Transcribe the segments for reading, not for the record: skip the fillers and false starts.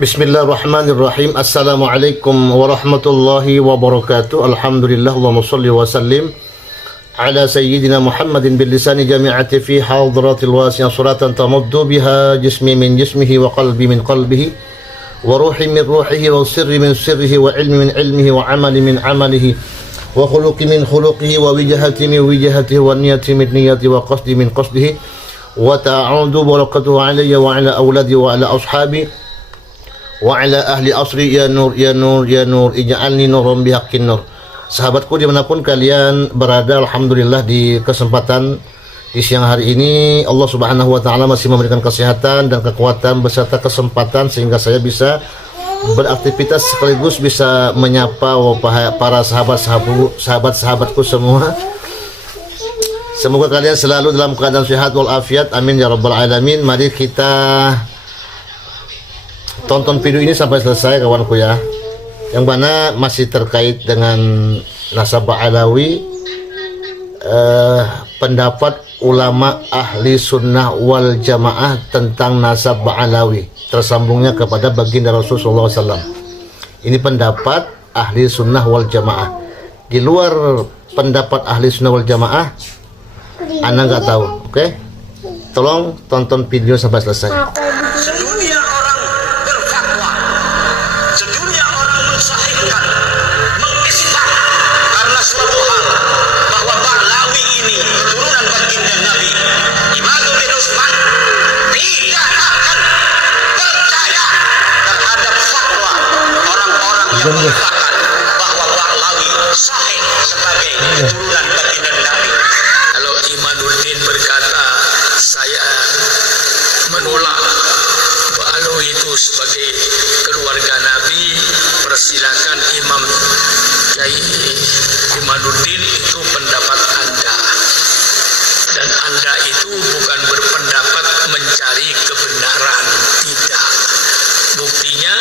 Bismillahirrahmanirrahim. Assalamualaikum warahmatullahi wabarakatuh. Alhamdulillah, Allahumma salli wa sallim ala sayyidina Muhammadin bil lisani jami'ati fi hadratil wasi'ah suratan tamuddu biha jismi min jismihi wa qalbi min qalbihi wa ruhi min ruhihi wa sirri min sirrihi wa ilmi min ilmihi wa amali min amalihi wa khuluqi min khuluqihi wa wijahati min wijahatihi wa niyati min niyati wa qasdi min qasdihi wa ta'udu barakatuhu alayya wa ala awladi wa ala ashabi wa ala ahli asri ya nur ya nur ya nur ij'alni nurum bihaqqin nur. Sahabatku dimanapun kalian berada, alhamdulillah di kesempatan di siang hari ini Allah subhanahu wa ta'ala masih memberikan kesehatan dan kekuatan beserta kesempatan sehingga saya bisa beraktivitas sekaligus bisa menyapa para sahabatku semua. Semoga kalian selalu dalam keadaan sehat walafiat, amin ya rabbal alamin. Mari kita tonton video ini sampai selesai kawanku ya, yang mana masih terkait dengan nasab Ba'alawi, pendapat ulama ahli sunnah wal jamaah tentang nasab Ba'alawi, tersambungnya kepada baginda Rasulullah SAW. Ini pendapat ahli sunnah wal jamaah. Di luar pendapat ahli sunnah wal jamaah Anda nggak tahu. Oke, tolong tonton video sampai selesai. Bahwa Ba'alawi sahih sebagai keturunan baginda Nabi. Kalau Imanuddin berkata saya menolak Ba'alawi itu sebagai keluarga Nabi, persilakan Imam Kiai Imanuddin, itu pendapat Anda, dan Anda itu bukan berpendapat mencari kebenaran, tidak. Buktinya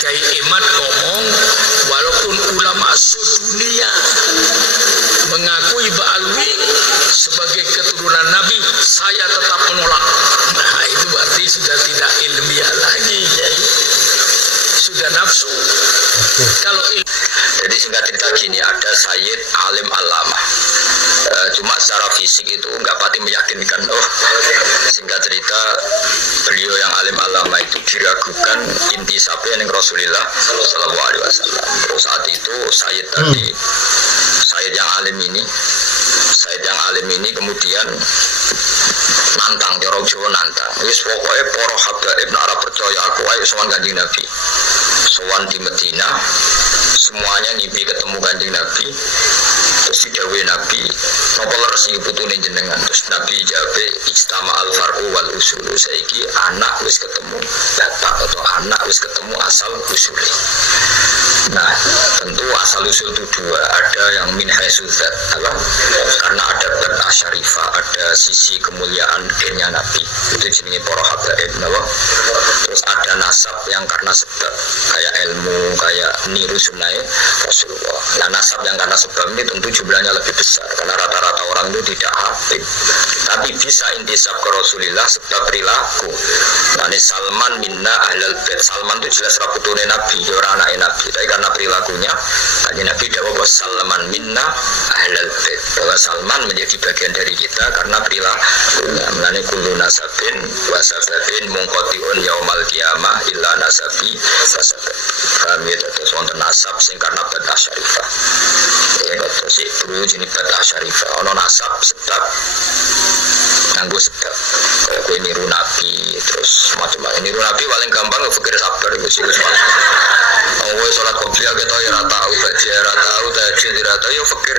Kiai Imad ngomong, walaupun ulama sedunia mengakui Ba'alawi sebagai keturunan Nabi, saya tetap menolak. Nah, itu berarti sudah tidak ilmiah lagi, Kiai. Sudah nafsu. Kalau jadi singkat cerita gini, ada Sayyid alim alamah, cuma secara fisik itu nggak pati meyakinkan. Singkat cerita, beliau yang alim alama itu diragukan intisabnya yang Rasulullah Sallallahu Alaihi Wasallam. Terus saat itu Sayyid tadi, Sayyid yang alim ini kemudian nantang, orang Jawa nantang. Wis pokoknya para habaib Arab percaya aku ayo sowan Kanjeng Nabi. Sowan di Medina, semuanya ngimpi ketemu Kanjeng Nabi. Terus didhawuhi Nabi, napa leres iki putune jenengan? Terus Nabi jawab, ijtama al far'u wal usul. Saiki anak wis ketemu bapak atau anak wis ketemu asal usule. Nah, tentu asal usul itu dua, ada yang min haitsu dzat, karena ada zat asyarifah, ada sisi kemuliaan gennya Nabi, itu jenenge para habaib, terus ada nasab yang karena sebab, kayak ilmu, kayak niru sunnah Rasulullah. Nah, nasab yang karena sebab ini tentu jumlahnya lebih besar, karena rata-rata orang itu tidak habib, tapi bisa intisab ke Rasulullah sebab perilaku. Nah, ini Salman minna ahlal bait. Salman itu jelas raputune Nabi, orang anak Nabi, tapi karena perilakunya Kanjeng Nabi dawuh bahwa Salman minna ahlal bait, bahwa Salman menjadi bagian dari kita karena perilakunya. Mulane kullu nasabin wa sababin munqati'un yaumal qiyamah illa nasabi wasabab. Kami terus wonten nasab sing karena bata syarifah. Ya betul sih, perlu jenis bata syarifah. Ono nasab sebab nganggo sebab. Kayak kowe niru Nabi, terus macam-macam. Niru Nabi paling gampang fikir sabar iku sih wis. Kowe salat qobliyah ketok ya ora tau, baca ora tau, tahajud ora tau, ya fikir.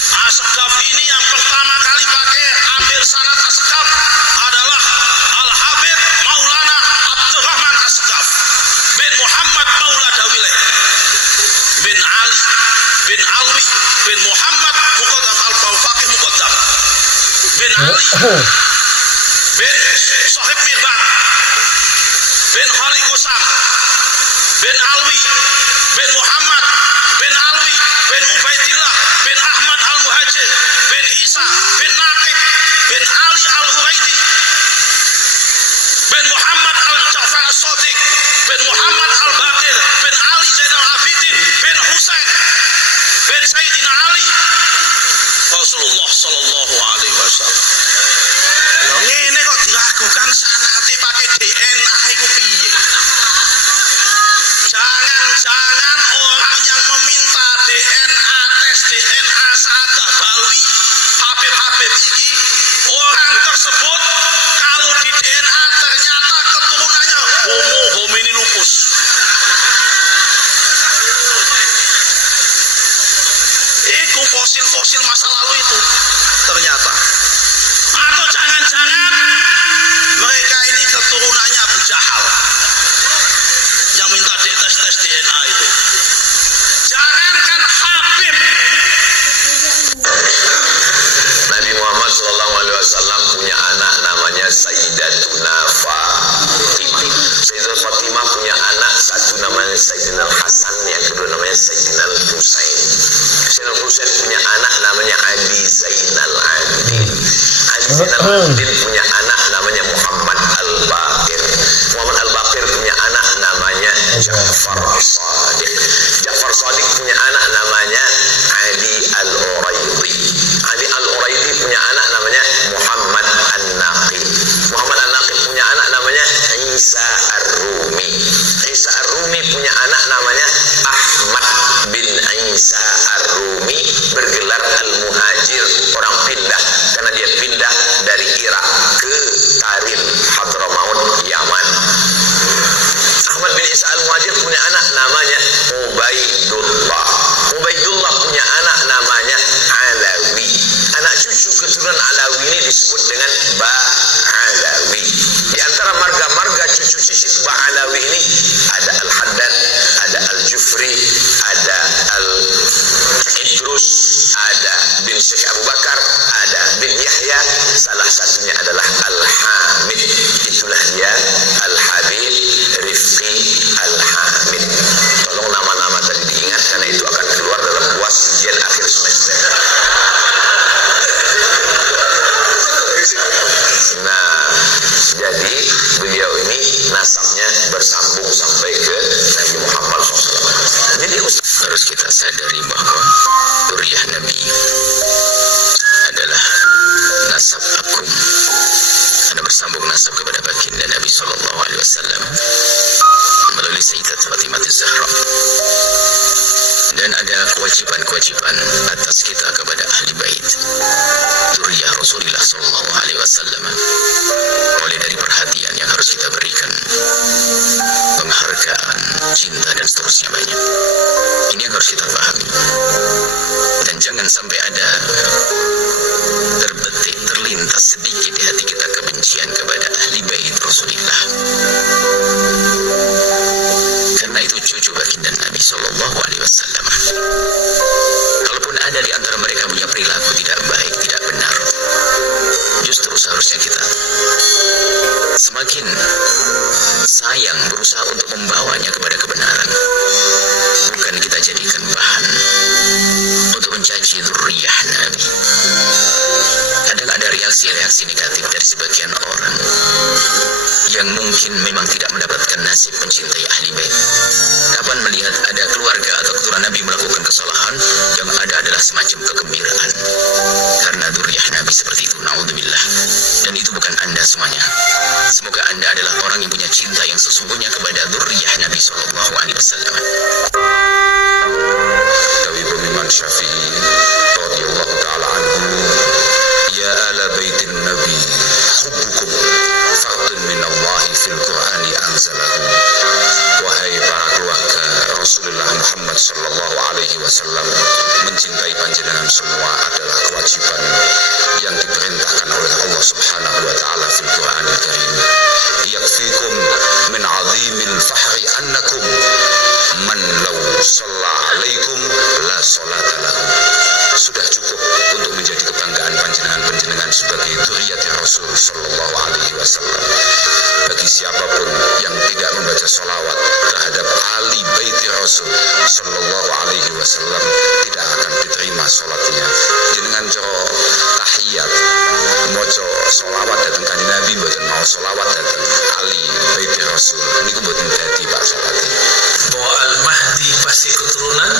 Asqaf ini yang pertama kali pakai ambil sanad Asqaf adalah Al-Habib Maulana Abdurrahman Asqaf bin Muhammad Maula Dawileh bin Ali bin Alwi bin Muhammad Muqaddam Al-Faqih Muqaddam bin Ali bin Sohib Mirbat bin Khaliq Usam bin Alwi bin Muhammad bin Alwi bin Ubaidillah bin Ahmad Al-Muhajir bin Isa bin Naqib bin Ali Al-Huraidi bin Muhammad Al-Ja'far As-Sadiq bin Muhammad Al-Baqir bin Ali Zainal Abidin bin Husain bin Sayyidina Ali Rasulullah sallallahu alaihi wasallam. Lho ngene kok diragukan sanate pakai DNA iku piye? Jangan-jangan orang yang meminta DNA, tes DNA Sa'adah Balwi, Habib-Habib ini, orang tersebut kalau di DNA ternyata keturunannya Homo homini lupus. Itu fosil-fosil masa lalu itu ternyata. Atau jangan-jangan mereka ini keturunannya Abu Jahal yang minta tes DNA itu. Jangankan Habib, Nabi Muhammad SAW punya anak namanya Sayyidatuna Fatimah. Sayyidatuna Fatimah punya anak, satu namanya Sayyidina Hasan, yang kedua namanya Sayyidina Husain. Sayyidina Husain punya anak namanya Ali Zainal Abidin. Ali Zainal Abidin punya anak namanya Muhammad Al-Baqir. Muhammad Al-Baqir punya anak namanya Ja'far Shadiq. Ja'far Shadiq punya anak namanya Ali Al-Uraidi. Ali Al-Uraidi punya anak namanya Muhammad An-Naqib. Muhammad An-Naqib punya anak namanya Isa Ar-Rumi. Isa Ar-Rumi punya anak namanya Ahmad bin Isa Ar-Rumi, bergelar Al-Muhajir, orang pindah, karena dia pindah dari Irak ke Tarim, Hadramaut, Yaman. Ahmad bin Isa Al-Muhajir punya anak namanya Ubaidullah. Ubaidullah punya anak namanya Alawi. Anak cucu keturunan Alawi ini disebut dengan Ba'alawi. Di antara marga-marga cucu cicit Ba'alawi ini ada Al-Haddad, ada Al-Jufri, ada Al-Idrus, ada bin Syekh Abu Bakar, ada bin Yahya, salah satunya adalah Al-Hamid. Itulah dia Al-Habib Rifqi Al-Hamid. Tolong nama-nama tadi diingat, karena itu akan keluar dalam UAS ujian akhir semester. Nah, jadi beliau ini nasabnya bersambung sampai ke Nabi Muhammad SAW. Jadi harus kita sadari bahwa zuriyah Nabi adalah nasab agung. Anda bersambung nasab kepada baginda Nabi SAW melalui Sayyidat Fatimah Az-Zahra. Dan ada kewajiban-kewajiban atas kita kepada ahli bait zuriyah Rasulullah SAW. Mulai dari perhatian yang harus kita berikan, penghargaan, cinta, dan seterusnya banyak. Ini yang harus kita pahami. Dan jangan sampai ada terbetik, terlintas sedikit di hati kita kebencian kepada ahli bait Rasulullah. Karena itu cucu baginda Nabi SAW. Kalaupun ada di antara mereka punya perilaku tidak baik, tidak benar, justru seharusnya kita semakin sayang berusaha untuk membawanya kepada kebenaran. Bukan kita jadikan bahan untuk mencaci zuriyah Nabi. Kadang ada reaksi-reaksi negatif dari sebagian orang yang mungkin memang tidak mendapatkan nasib mencintai ahli bait. Kapan melihat ada keluarga atau keturunan Nabi melakukan kesalahan, yang ada adalah semacam kegembiraan karena zuriyah Nabi seperti itu. Naudzubillah. Dan itu bukan Anda semuanya. Semoga Anda adalah orang yang punya cinta yang sesungguhnya kepada zuriyah Nabi SAW. Dari Imam Syafi'i radhiyallahu taala anhu, ya ala baitin nabi hubbukum fardun min Allah fil Qur'ani anzalahu. Wahai para keluarga Rasulullah Muhammad sallallahu alaihi wasallam, mencintai panjenengan semua adalah kewajiban yang diperintahkan oleh Allah Subhanahu wa taala fil Qur'anil Karim. Yakfikum min 'azimil fahri annakum man law shalla 'alaikum la sholata lahu. Sudah cukup untuk menjadi kebanggaan panjenengan sebagai dzurriyyat Rasul sallallahu alaihi wasallam. Bagi siapapun yang tidak membaca sholawat terhadap ahli baiti Rasul sallallahu alaihi wasallam tidak akan diterima salatnya. Jenengan jero tahiyat maca selawat datang kanjeng Nabi mboten mau selawat datang ahli baiti Rasul niku mboten dadi Pak salate. Bahwa Al-Mahdi pasti keturunan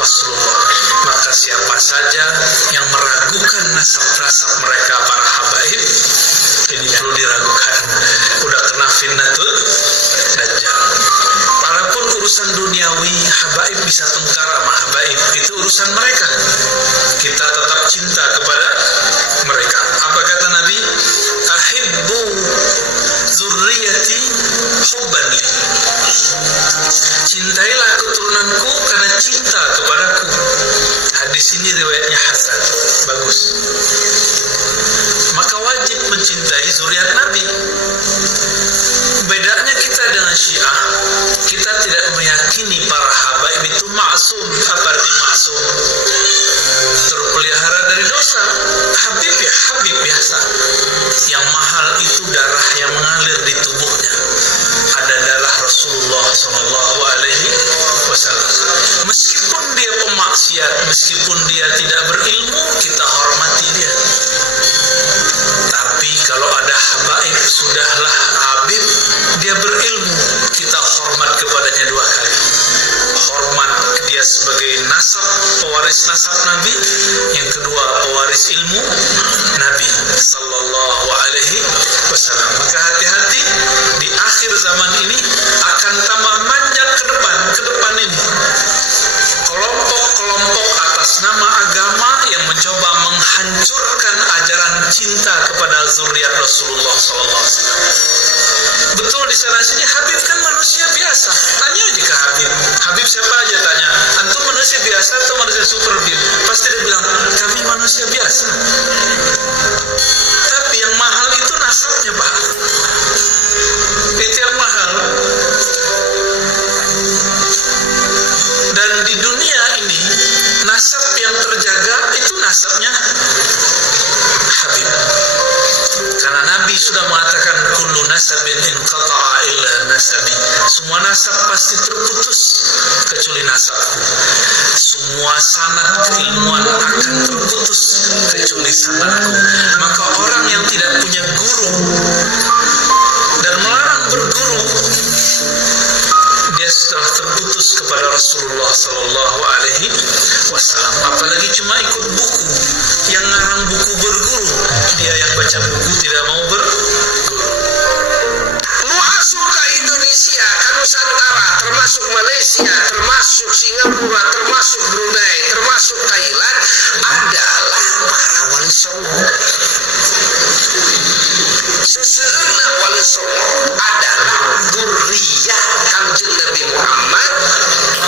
Rasulullah. Maka siapa saja yang meragukan nasab-nasab mereka para habaib, ini perlu diragukan. Udah kena fitnatul dajjal. Parapun urusan duniawi, habaib bisa tengkar sama habaib, itu urusan mereka. Kita tetap cinta kepada mereka. Apa kata Nabi? Ahibbu zurriyati hubban li. Cintailah keturunanku karena cinta kepadaku. Hadis ini riwayatnya hasan, bagus. Maka wajib mencintai zuriat Nabi. Bedanya kita dengan Syiah, kita tidak meyakini para habaib itu maksum. Apa arti maksum? Terpelihara dari dosa. Habib ya habib biasa. Yang mahal itu darah yang mengalir di tubuhnya. Ada darah Rasulullah Sallallahu Alaihi Wasallam. Meskipun dia pemaksiat, meskipun dia tidak berilmu, kita hormati dia. Tapi kalau ada habaib, sudahlah habib, dia berilmu, kita hormat kepadanya dua kali. Hormat dia sebagai nasab, pewaris nasab Nabi. Yang kedua, pewaris ilmu Nabi Sallallahu Alaihi Wasallam. Maka hati-hati, di akhir zaman ini akan tambah manjat ke depan ini. Kelompok-kelompok atas nama agama yang mencoba menghancurkan ajaran cinta kepada zuriat Rasulullah SAW. Betul di sana sini Habib kan manusia biasa. Tanya aja ke Habib. Habib siapa aja tanya. Antum manusia biasa atau manusia super Habib? Pasti dia bilang kami manusia biasa. Tapi yang mahal itu nasabnya Pak. Itu yang mahal. Dan di dunia ini nasab yang terjaga itu nasabnya Habib. Karena Nabi sudah mengatakan kullu nasabin inqata'a illa nasabi. Semua nasab pasti terputus kecuali nasabku. Semua sanad keilmuan akan terputus kecuali sanadku. Maka orang yang tidak punya guru dan melarang berguru, dia sudah terputus kepada Rasulullah Sallallahu Alaihi Wasallam. Apalagi cuma ikut buku, yang ngarang buku berguru, dia yang baca buku tidak mau berguru. Masuk ke Indonesia, ke Nusantara, termasuk Malaysia, termasuk Singapura, termasuk Brunei, termasuk Thailand, adalah para wali songo. Seseorang wali songo adalah dzurriyyah Kanjeng Nabi Muhammad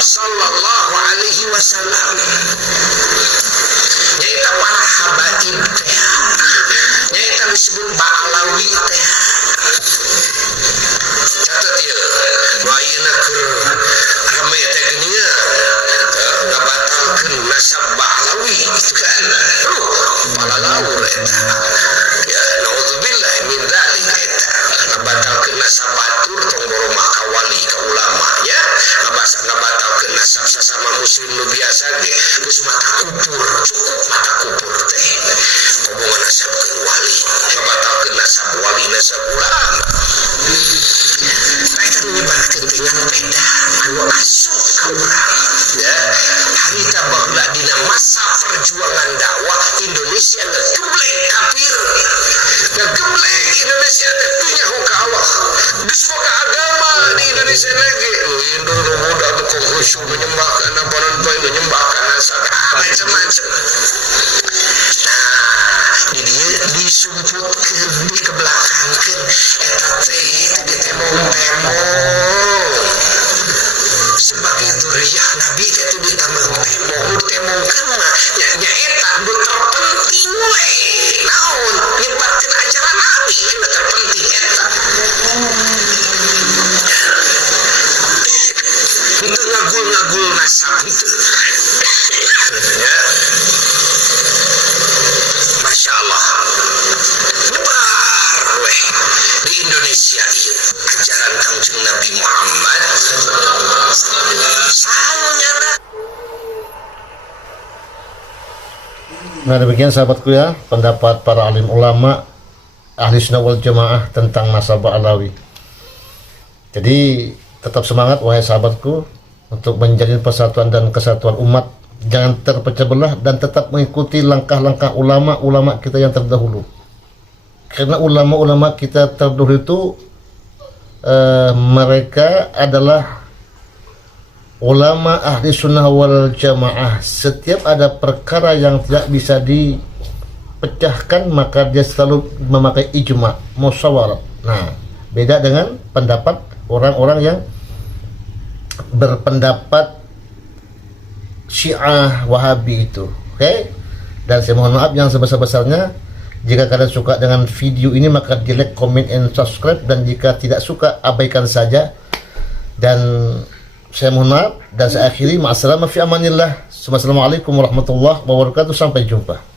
Sallallahu Alaihi Wasallam. Nyaita para habaib teh, nyaita disebut Ba'alawi teh. Catat ya, wayana keur rame teh geuning ya, ngabatalkeun nasab Ba'alawi itu kan. Palalaur eta. Ya, naudzubillah min dzalik eta. Ngabatalkeun nasab batur tong boro maka wali ka ulama ya. Ngabatalkeun nasab sesama muslim nu biasa ge geus mata kupur, cukup mata kupur teh. Hubungan nasabkeun wali, ngabatalkeun nasab wali nasab ulama. Mereka menyebarkan dengan beda anu asup ka urang ya. Harita baheula dina masa perjuangan dakwah Indonesia ngegeblek kafir, ngegeblek Indonesia teh tunyahu ka Allah. Geus boga agama di Indonesia lagi Indo nu budak teh khusyuk menyembah kana panon poe menyembah kana sagala macam-macam. Nah, dia disumputkeun, dikebelakangkeun eta teh temong-temong. Sebagai dzurriyyah Nabi itu ditambah temong-temongkeun mah nya eta nu terpenting we. Naon? Nyebarkeun ajaran Nabi nu terpenting eta. Itu ngagul-ngagul nasab itu. Ya. Masya Allah. Nyebar weh di Indonesia ieu ajaran Kanjeng Nabi Muhammad Nah, demikian sahabatku ya, pendapat para alim ulama ahli sunnah wal jamaah tentang nasabah alawi. Jadi tetap semangat wahai sahabatku untuk menjalin persatuan dan kesatuan umat, jangan terpecah belah dan tetap mengikuti langkah-langkah ulama-ulama kita yang terdahulu. Karena ulama-ulama kita terdahulu itu mereka adalah ulama ahli sunnah wal jamaah. Setiap ada perkara yang tidak bisa dipecahkan maka dia selalu memakai ijma, musyawarah. Nah, beda dengan pendapat orang-orang yang berpendapat Syiah Wahabi itu. Oke? Dan saya mohon maaf yang sebesar-besarnya jika kalian suka dengan video ini maka di like, comment, and subscribe, dan jika tidak suka abaikan saja. Dan saya mohon maaf dan saya akhiri. Ma'assalamah fi amanillah. Assalamualaikum warahmatullahi wabarakatuh. Sampai jumpa.